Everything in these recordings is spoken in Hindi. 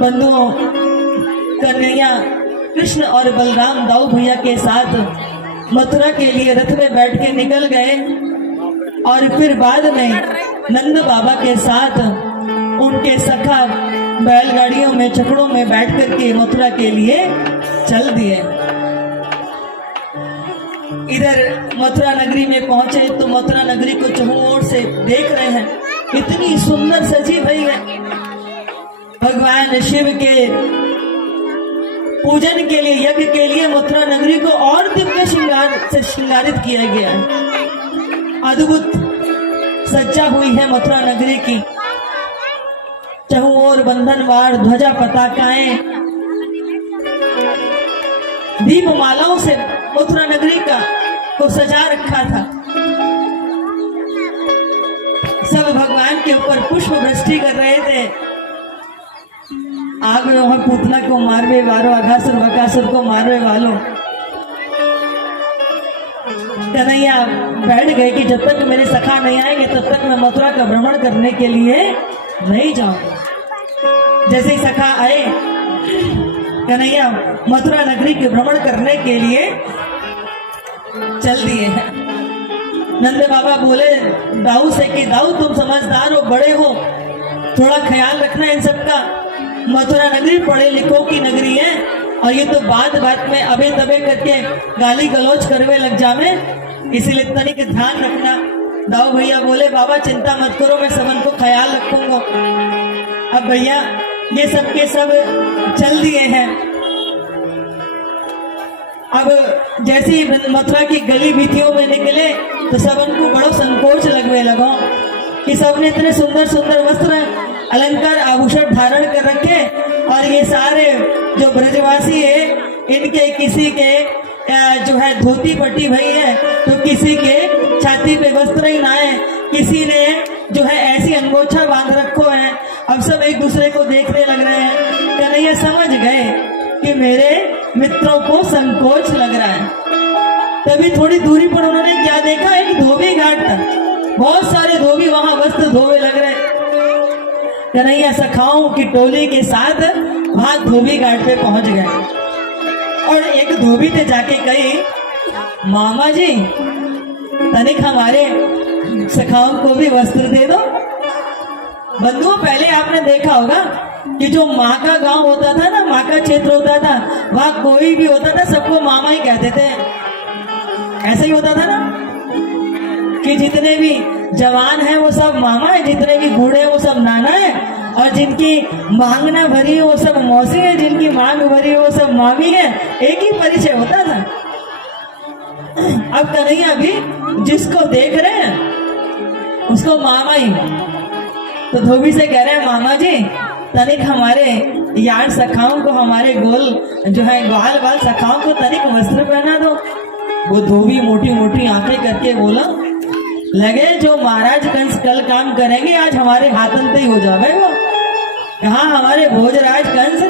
बंधुओं, कन्हैया कृष्ण और बलराम दाऊ भैया के साथ मथुरा के लिए रथ में बैठ के निकल गए और फिर बाद में नंद बाबा के साथ उनके सखा बैलगाड़ियों में छकड़ों में बैठ करके मथुरा के लिए चल दिए। इधर मथुरा नगरी में पहुंचे तो मथुरा नगरी को चहुओं ओर से देख रहे हैं, इतनी सुंदर सजी भई है। भगवान शिव के पूजन के लिए, यज्ञ के लिए मथुरा नगरी को और दिव्य श्रृंगार से श्रृंगारित किया गया है। अद्भुत सज्जा हुई है मथुरा नगरी की। चहुओं ओर बंधनवार ध्वजा पताकाएं, दीपमालाओं से मथुरा नगरी का को सजा रखा था। सब भगवान के ऊपर पुष्प वृष्टि कर रहे थे। आग में वहां पुतला को मारवे वालो, अघासुर बकासुर को मारवे वालों। कन्हैया बैठ गए कि जब तक मेरे सखा नहीं आएंगे तब तक मैं मथुरा का भ्रमण करने के लिए नहीं जाऊंगा। जैसे ही सखा आए, कन्हैया मथुरा नगरी के भ्रमण करने के लिए चल दिए हैं। नंद बाबा बोले दाऊ से कि दाऊ तुम समझदार हो, बड़े हो, थोड़ा ख्याल रखना इन सबका। मथुरा नगरी पढ़े लिखों की नगरी है और ये तो बात बात में अबे तबे करके गाली गलौज करवे लग जावे, इसीलिए तनिक ध्यान रखना। दाऊ भैया बोले बाबा चिंता मत करो, मैं सबन को ख्याल रखूंगा। अब भैया ये सब के सब चल दिए हैं। अब जैसे ही मथुरा की गली बीथियों में निकले तो सबन को बड़ो संकोच लगने लगा कि सबने इतने सुंदर सुंदर वस्त्र अलंकार आभूषण धारण कर रखे और ये सारे जो ब्रजवासी है इनके किसी के जो है धोती पट्टी भई है, तो किसी के छाती पे वस्त्र ही ना है, किसी ने जो है ऐसी अंगोछा बांध रखो है। अब सब एक दूसरे को देखने लग रहे हैं। कन्हैया समझ गए कि मेरे मित्रों को संकोच लग रहा है। तभी थोड़ी दूरी पर उन्होंने क्या देखा, एक धोबी घाट था। बहुत सारे धोबी वहां वस्त्र धोवे लग रहे। कन्हैया सखाओं की टोली के साथ वहां धोबी घाट पे पहुंच गए और एक धोबी से जाके कही, मामा जी तनिक हमारे सखाओं को भी वस्त्र दे दो। बंधुओं, पहले आपने देखा होगा कि जो माँ का गांव होता था ना, माँ का क्षेत्र होता था, वहां कोई भी होता था सबको मामा ही कहते थे। ऐसा ही होता था ना कि जितने भी जवान हैं वो सब मामा है, जितने भी बूढ़े हैं वो सब नाना है, और जिनकी मांग ना भरी है वो सब मौसी है, जिनकी मांग भरी है वो सब मामी है। एक ही परिचय होता था। अब कन्हैया भी जिसको देख रहे हैं उसको मामा ही, तो धोबी से कह रहे हैं मामा जी तनिक हमारे यार सखाओं को, हमारे गोल जो है ग्वाल बाल सखाओं को तनिक वस्त्र पहना दो। वो धोबी मोटी मोटी आंखें करके बोला, लगे जो महाराज कंस कल काम करेंगे आज हमारे हाथन ही हो जावे। वो कहाँ हमारे भोजराज कंस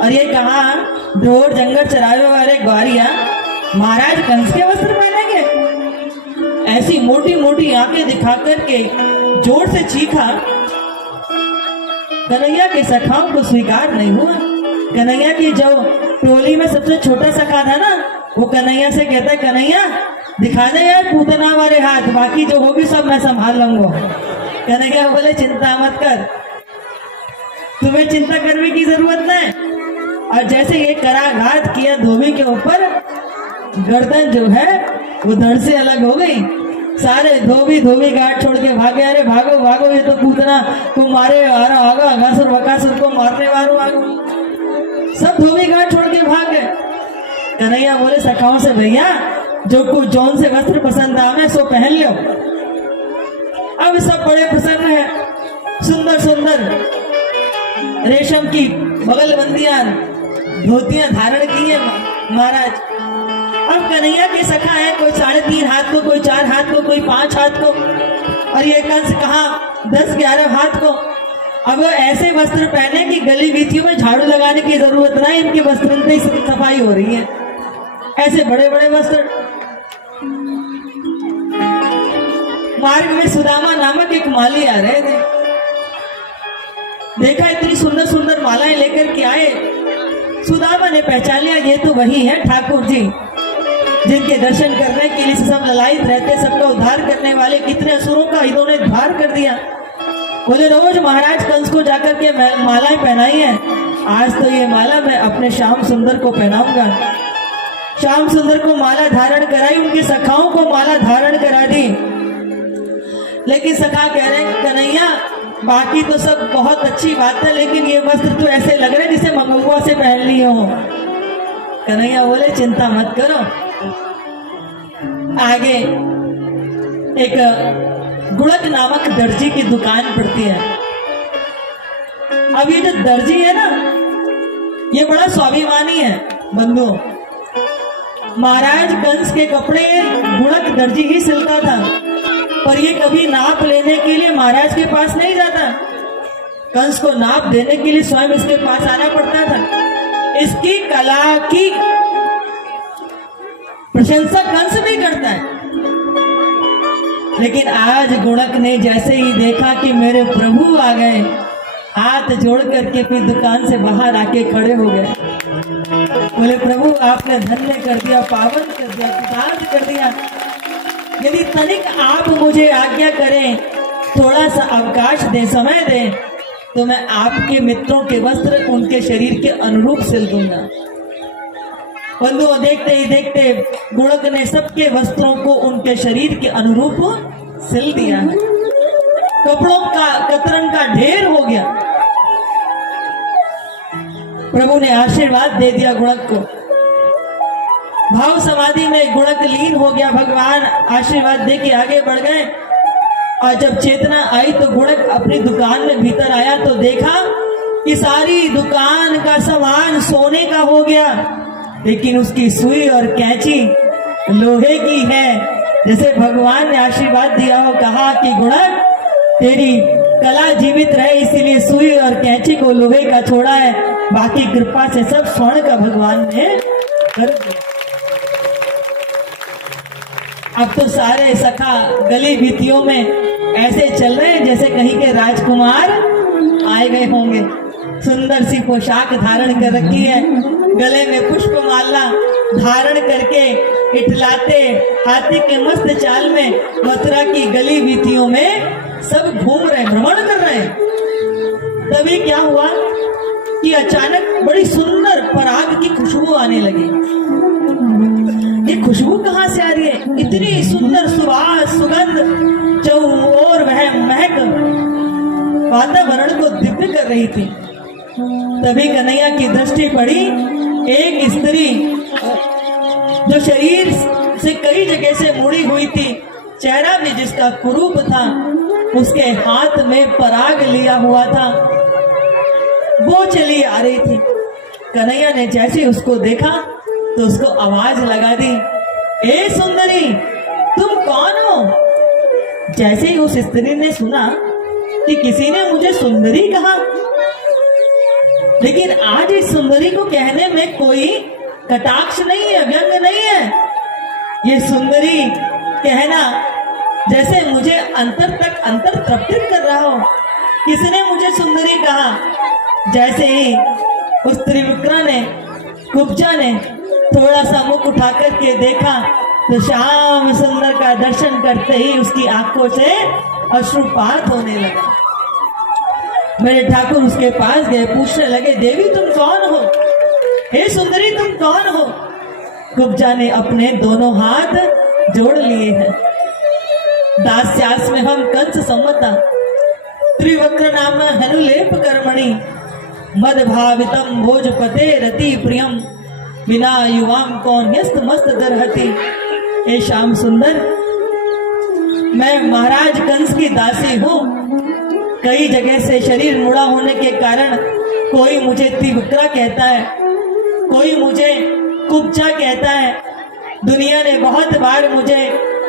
और ये कहाँ ढोर जंगल चरावे वाले ग्वारिया महाराज कंस के वस्त्र पहनेंगे। ऐसी मोटी मोटी आंखें दिखा करके जोर से चीखा। कन्हैया के सखाओं को स्वीकार नहीं हुआ। कन्हैया की जो टोली में सबसे छोटा सखा था ना, वो कन्हैया से कहता है, कन्हैया दिखा दे यार पूतना वाले हाथ, बाकी जो होगी सब मैं संभाल लूंगा। कन्हैया बोले चिंता मत कर, तुम्हें चिंता करने की जरूरत नहीं। और जैसे ये कराघात किया धोबी के ऊपर, गर्दन जो है वो धड़ से अलग हो गई। सारे धोबी घाट छोड़ के भागे। अरे भागो भागो, ये तो पूतना को मारे आ रहा होगा, अघासुर बकासुर को मारने वालों आगो। सब धोबी घाट छोड़ के भाग गए। कन्हैया बोले सखाओं से, भैया जो कुछ जौन से वस्त्र पसंद आवे सो पहन लो। अब सब बड़े प्रसन्न है, सुंदर सुंदर रेशम की बगलबंदियां धोतियां धारण की है महाराज। अब कन्हैया के सखा है, कोई 3.5 हाथ को, कोई 4 हाथ को, कोई 5 हाथ को, और ये कंस कहा 10-11 हाथ को। अब ऐसे वस्त्र पहने कि गली बीथियों में झाड़ू लगाने की जरूरत नहीं, इनके वस्त्रों से सफाई हो रही है। ऐसे बड़े बड़े वस्त्र। मार्ग में सुदामा नामक एक माली आ रहे थे। देखा इतनी सुंदर सुंदर मालाएं लेकर के आए। सुदामा ने पहचान लिया ये तो वही है ठाकुर जी जिनके दर्शन करने के लिए सब ललायित रहते, सबका उद्धार करने वाले। कितने असुरों का इन्होंने उद्धार कर दिया। बोले रोज महाराज कंस को जाकर के मालाएं पहनाई है, आज तो ये माला मैं अपने श्याम सुंदर को पहनाऊंगा। श्याम सुंदर को माला धारण कराई, उनकी सखाओं को माला धारण करा दी। लेकिन सखा कह रहे हैं कन्हैया बाकी तो सब बहुत अच्छी बात है, लेकिन ये वस्त्र तो ऐसे लग रहे हैं जैसे मंगुआ से पहन ली हो। कन्हैया बोले चिंता मत करो। आगे एक गुड़क नामक दर्जी की दुकान पड़ती है। अब ये जो दर्जी है ना ये बड़ा स्वाभिमानी है बंधु। महाराज कंस के कपड़े गुड़क दर्जी ही सिलता था, पर ये कभी नाप लेने के लिए महाराज के पास नहीं जाता। कंस को नाप देने के लिए स्वयं इसके पास आना पड़ता था। इसकी कला की प्रशंसा कंस भी करता है। लेकिन आज गुणक ने जैसे ही देखा कि मेरे प्रभु आ गए, हाथ जोड़ करके अपनी दुकान से बाहर आके खड़े हो गए। बोले प्रभु आपने धन्य कर दिया, पावन कर दिया, कृतार्थ कर दिया। यदि तनिक आप मुझे आज्ञा करें, थोड़ा सा अवकाश दें, समय दें, तो मैं आपके मित्रों के वस्त्र उनके शरीर के अनुरूप सिल दूंगा। बंधुओं देखते ही देखते गुणक ने सबके वस्त्रों को उनके शरीर के अनुरूप सिल दिया है। कपड़ों का कतरन का ढेर हो गया। प्रभु ने आशीर्वाद दे दिया गुणक को। भाव समाधि में गुणक लीन हो गया। भगवान आशीर्वाद दे के आगे बढ़ गए और जब चेतना आई तो गुणक अपनी दुकान में भीतर आया तो देखा कि सारी दुकान का सामान सोने का हो गया, लेकिन उसकी सुई और कैंची लोहे की है। जैसे भगवान ने आशीर्वाद दिया हो, कहा कि गुणक तेरी कला जीवित रहे इसीलिए सुई और कैंची को लोहे का छोड़ा है, बाकी कृपा से सब स्वर्ण का भगवान ने कर दिया। अब तो सारे सखा गली भीतियों में ऐसे चल रहे हैं जैसे कहीं के राजकुमार आए गए होंगे। सुंदर सी पोशाक धारण कर रखी है, गले में पुष्प माला धारण करके इठलाते हाथी के मस्त चाल में मथुरा की गली भीतियों में सब घूम रहे, भ्रमण कर रहे हैं। तभी क्या हुआ कि अचानक बड़ी सुंदर पराग की खुशबू आने लगी। ये खुशबू कहाँ से आ रही है? इतनी सुंदर सुवास सुगंध चौओर वह महक वातावरण को दिव्य कर रही थी। तभी कन्हैया की दृष्टि पड़ी, एक स्त्री जो शरीर से कई जगह से मुड़ी हुई थी, चेहरा भी जिसका कुरूप था, उसके हाथ में पराग लिया हुआ था, वो चली आ रही थी। कन्हैया ने जैसे उसको देखा तो उसको आवाज लगा दी, ए सुंदरी तुम कौन हो? जैसे ही उस स्त्री ने सुना कि किसी ने मुझे सुंदरी कहा, लेकिन आज इस सुंदरी को कहने में कोई कटाक्ष नहीं है, व्यंग नहीं है। ये सुंदरी कहना जैसे मुझे अंतर तक अंतर तृप्तित कर रहा हो। किसने मुझे सुंदरी कहा? जैसे ही उस त्रिविक्रम ने कुब्जा ने थोड़ा सा मुख उठा करके देखा तो श्याम सुंदर का दर्शन करते ही उसकी आंखों से अश्रुपात होने लगा। मेरे ठाकुर उसके पास गए, पूछने लगे, देवी तुम कौन हो? हे सुंदरी तुम कौन हो? कुब्जा ने अपने दोनों हाथ जोड़ लिए हैं। दास्यास में हम कंस सम्मता त्रिवक्र नाम हनुलेप कर्मणि मद भावितम भोजपते रति प्रियम बिना युवाम कौन यस्त मस्त दरहति। हे श्याम सुंदर, मैं महाराज कंस की दासी हूँ। कई जगह से शरीर मुड़ा होने के कारण कोई मुझे त्रिविक्रा कहता है, कोई मुझे कुब्जा कहता है। दुनिया ने बहुत बार मुझे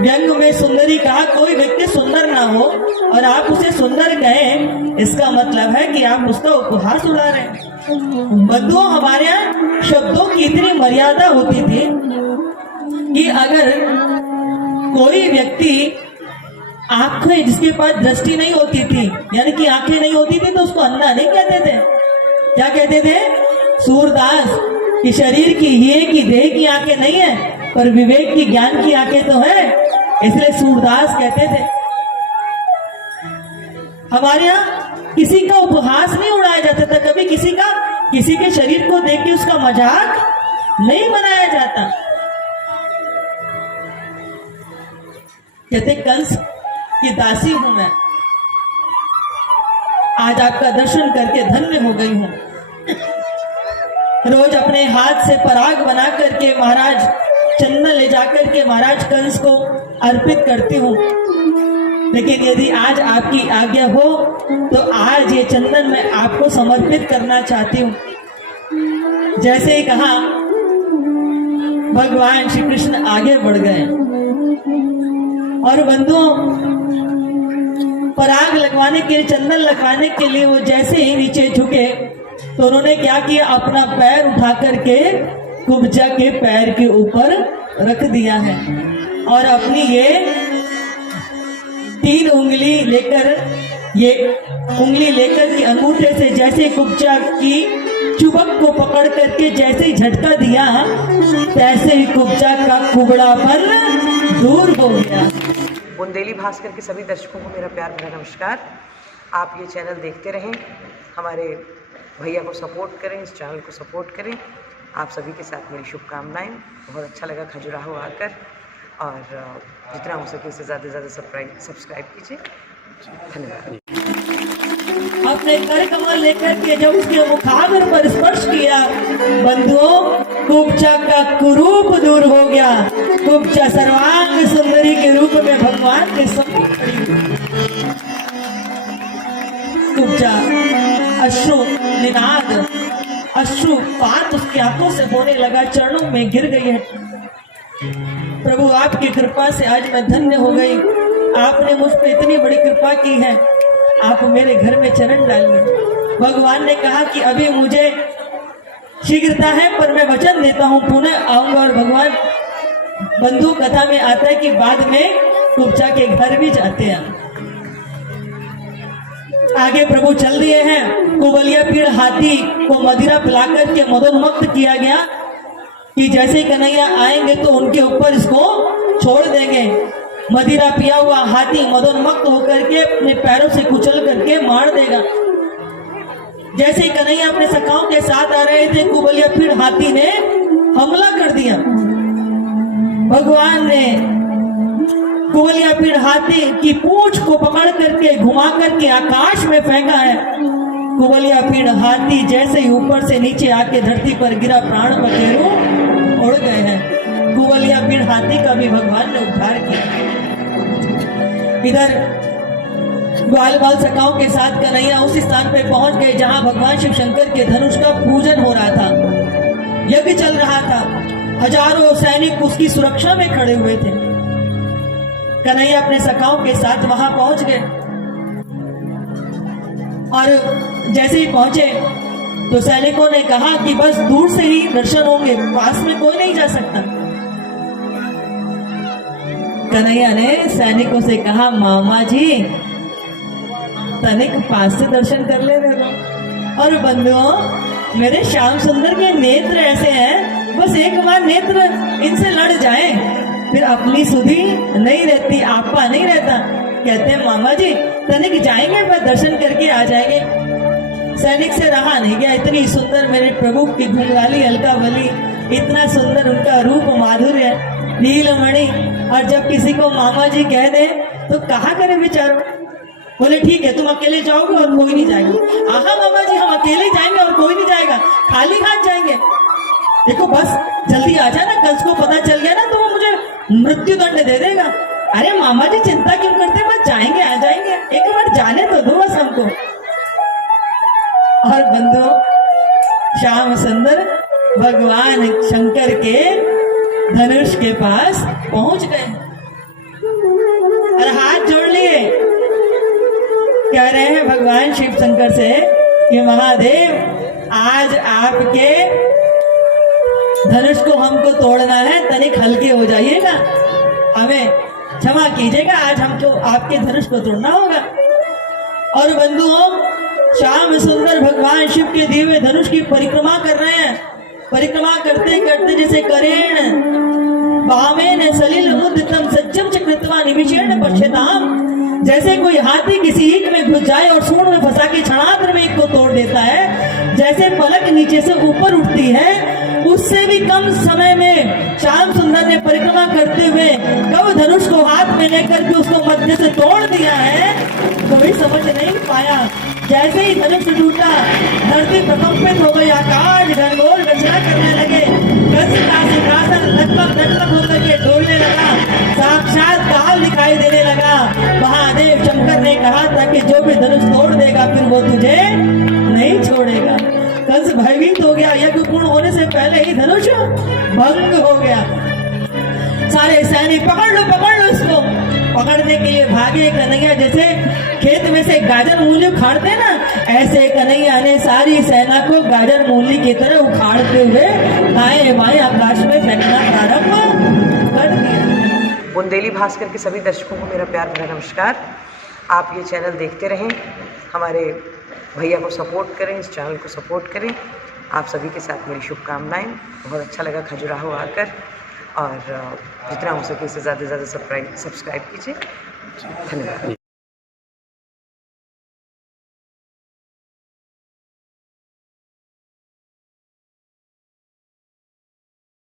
व्यंग में सुंदरी कहा। कोई व्यक्ति सुंदर ना हो और आप उसे सुंदर कहें, इसका मतलब है कि आप उसका उपहास उड़ा रहे हैं। बंधुओं, हमारे यहाँ शब्दों की इतनी मर्यादा होती थी कि अगर कोई व्यक्ति आंखें, जिसके पास दृष्टि नहीं होती थी, यानी कि आंखें नहीं होती थी, तो उसको अंधा नहीं कहते थे। क्या कहते थे? सूरदास कि शरीर की, ये की देह की आंखें नहीं है, पर विवेक की, ज्ञान की आंखें तो है, इसलिए सूरदास कहते थे। हमारे यहाँ किसी का उपहास नहीं उड़ाया जाता था, कभी किसी के शरीर को देख के उसका मजाक नहीं बनाया जाता। कहते कंस की दासी हूं मैं, आज आपका दर्शन करके धन्य हो गई हूं। रोज अपने हाथ से पराग बना करके महाराज चंदन ले जाकर के महाराज कंस को अर्पित करती हूँ, लेकिन यदि आज आपकी आज्ञा हो तो आज ये चंदन मैं आपको समर्पित करना चाहती हूँ। जैसे ही कहा, भगवान श्री कृष्ण आगे बढ़ गए और बंधुओं, पराग लगवाने के लिए, चंदन लगवाने के लिए वो जैसे ही नीचे झुके तो उन्होंने क्या किया, अपना पैर उठा करके कुब्जा के पैर के ऊपर रख दिया है और अपनी ये 3 उंगली लेकर, ये उंगली लेकर के अंगूठे से जैसे कुब्जा की चुबक को पकड़ करके जैसे ही झटका दिया, तैसे ही कुब्जा का कुबड़ापन दूर हो गया। बुंदेली भास्कर के सभी दर्शकों को मेरा प्यार भरा नमस्कार। आप ये चैनल देखते रहें, हमारे भैया को सपोर्ट करें, इस चैनल को सपोर्ट करें। आप सभी के साथ मेरी शुभकामनाएं। बहुत अच्छा लगा खजुराहो आकर, और जितना हो सके उससे ज़्यादा सब्सक्राइब कीजिए। धन्यवाद। अपने कर कमल लेकर के जब उसके मुखाग्र पर स्पर्श किया, बंधुओं, कुब्जा का कुरूप दूर हो गया। कुब्जा सर्वांग सुंदरी के रूप में भगवान के सम्मुख खड़ी हुई। कुब्जा अश्रु निनाद, अश्रुपात उसकी आंखों से होने लगा, चरणों में गिर गई है। प्रभु आपकी कृपा से आज मैं धन्य हो गई। आपने मुझ पर इतनी बड़ी कृपा की है, आप मेरे घर में चरण डालिए। भगवान ने कहा कि अभी मुझे शीघ्रता है, पर मैं वचन देता हूँ पुनः आऊंगा। और भगवान, बंधु कथा में आता है कि बाद में कुब्जा के घर भी जाते हैं। आगे प्रभु चल दिए हैं। कुबलिया पीड़ हाथी को मदिरा पिलाकर के मदोन्मत्त किया गया कि जैसे ही कन्हैया आएंगे तो उनके ऊपर इसको छोड़ देंगे। मदिरा पिया हुआ हाथी मदोन्मत्त होकर के अपने पैरों से कुचल करके मार देगा। जैसे ही कन्हैया अपने सखाओं के साथ आ रहे थे, कुबलिया पीड़ हाथी ने हमला कर दिया। भगवान ने कुबलिया पीड़ हाथी की पूंछ को पकड़ करके घुमा करके आकाश में फेंका है। कुबलिया पीड़ हाथी जैसे ही ऊपर से नीचे आके धरती पर गिरा, प्राण पखेरु उड़ गए हैं। कुबलिया पीड़ हाथी का भी भगवान ने उद्धार किया। इधर ग्वाल बाल सखाओं के साथ कन्हैया उस स्थान पर पहुंच गए जहां भगवान शिव शंकर के धनुष का पूजन हो रहा था, यज्ञ चल रहा था। हजारों सैनिक उसकी सुरक्षा में खड़े हुए थे। कन्हैया अपने सखाओं के साथ वहां पहुंच गए और जैसे ही पहुंचे तो सैनिकों ने कहा कि बस दूर से ही दर्शन होंगे, पास में कोई नहीं जा सकता। कन्हैया ने सैनिकों से कहा, मामा जी तनिक पास से दर्शन कर ले रहे हो। और बंधुओं, मेरे श्याम सुंदर के नेत्र ऐसे हैं, बस एक बार नेत्र इनसे लड़ जाए फिर अपनी सुधि नहीं रहती, आपा नहीं रहता। कहते हैं मामा जी तनिक जाएंगे, बस दर्शन करके आ जाएंगे। सैनिक से रहा नहीं गया। इतनी सुंदर मेरे प्रभु की घुंघराली अलकावली, इतना सुंदर उनका रूप माधुर्य, नीलमणि, और जब किसी को मामा जी कह दे तो कहा करे बेचारो। बोले ठीक है, तुम अकेले जाओगे और कोई नहीं जाएगा। आहा मामा जी, हम अकेले जाएंगे और कोई नहीं जाएगा, खाली हाथ जाएंगे। देखो बस जल्दी आ जाना, कंस को पता चल गया ना तो वो मुझे मृत्यु दंड दे देगा। अरे मामा जी चिंता क्यों करते, बस जाएंगे आ जाएंगे, एक बार जाने तो दो बस हमको। और बंधु, श्याम सुंदर भगवान शंकर के धनुष के पास पहुंच गए और हाथ जोड़ लिए। कह रहे हैं भगवान शिव शंकर से कि महादेव, आज आपके धनुष को हमको तोड़ना है, तनिक हल्के हो जाइएगा, हमें क्षमा कीजिएगा, आज हमको आपके धनुष को तोड़ना होगा। और बंधुओं, श्याम सुंदर भगवान शिव के दिव्य धनुष की परिक्रमा कर रहे हैं। परिक्रमा करते करते जैसे करेण भावेन सलिल उद्यतम सज्जम चकृत्वा निमिषेण पश्यताम, जैसे कोई हाथी किसी ईंट में घुस जाए और सूंड में फंसा के क्षणार्ध में ईंट को तोड़ देता है, जैसे पलक नीचे से ऊपर उठती है, उससे भी कम समय में श्याम सुंदर ने परिक्रमा करते हुए कब धनुष को हाथ में लेकर के उसको मध्य से तोड़ दिया है, कोई समझ नहीं पाया। जैसे ही धनुष टूटा, धरती प्रकंपित हो गई, आकाश घनघोर गर्जना करने लगे, कंस का सिंहासन लगभग होकर के डोलने लगा, साक्षात काल दिखाई देने लगा। महादेव शंकर ने कहा था कि जो भी धनुष तोड़ देगा फिर वो तुझे नहीं छोड़ेगा। कंस भयभीत हो गया, यज्ञ पूर्ण होने से पहले ही धनुष भंग हो गया। सारे सैनिक पकड़ लो इसको। पकड़ने के लिए भागे कन्हैया, जैसे खेत में से गाजर मूली उखाड़ते ना, ऐसे कन्हैया ने सारी सेना को गाजर मूली की तरह उखाड़ते हुए दाएं बाएं आकाश में फेंकना प्रारंभ कर दिया। बुंदेली भास्कर के सभी दर्शकों को मेरा प्यार भरा नमस्कार। आप ये चैनल देखते रहें, हमारे भैया को सपोर्ट करें, इस चैनल को सपोर्ट करें। आप सभी के साथ मेरी शुभकामनाएं। बहुत अच्छा लगा खजुराहो आकर, और जितना हो सके इससे ज़्यादा से ज़्यादा सब्सक्राइब कीजिए। धन्यवाद।